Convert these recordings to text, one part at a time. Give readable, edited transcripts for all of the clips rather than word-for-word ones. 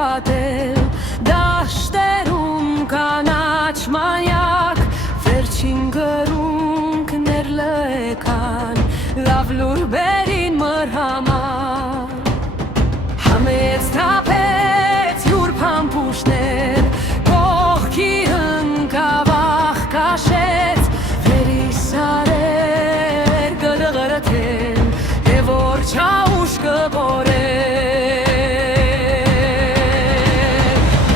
պատել դաշտերում կանաչ մանյակ վերջին գրունկներ լեկան լավ լուր բերին մր համար համեց թափեց յուր փամփուշտներ կողքի ընկավ ախ կաշեց վերիսարեր գդղրթեն որ չաուշ կբորել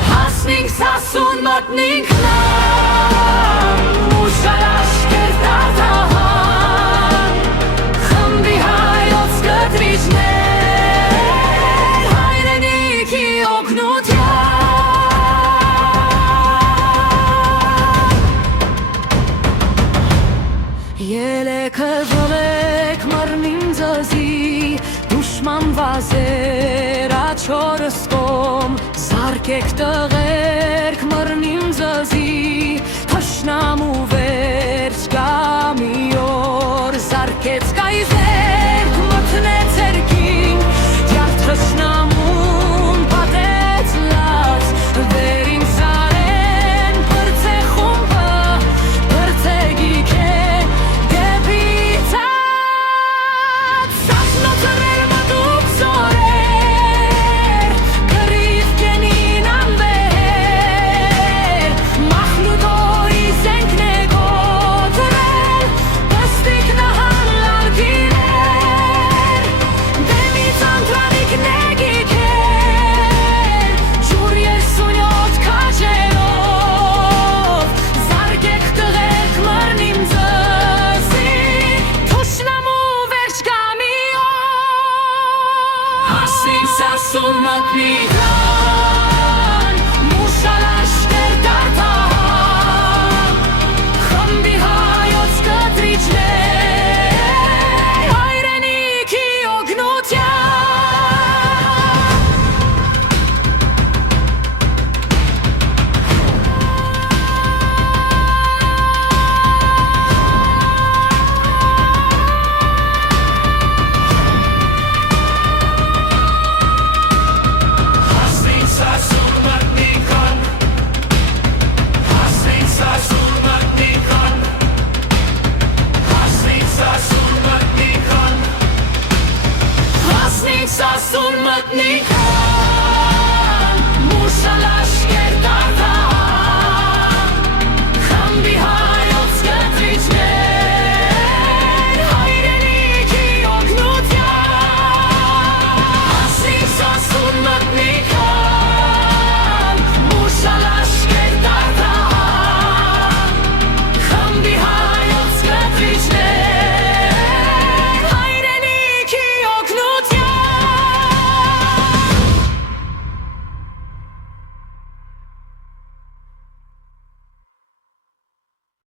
հասնինք սասուն մտնինք լան ուշարաշկեր դարդահան խմբի հայոց կտրիչներ հայրենիքի օգնության ելեքը ողեք մռնին ձզի դուշման վազեր աչորս կոմ զարկեք տղերք մռնին ձզի թշնամու վերջ կա մի օր զարկեց կայզերք մթնեց երկինք ջարդ թշնամուն պատեց լաց վերին սարեն պրծե խումբը պրծե գիքե Sassun matni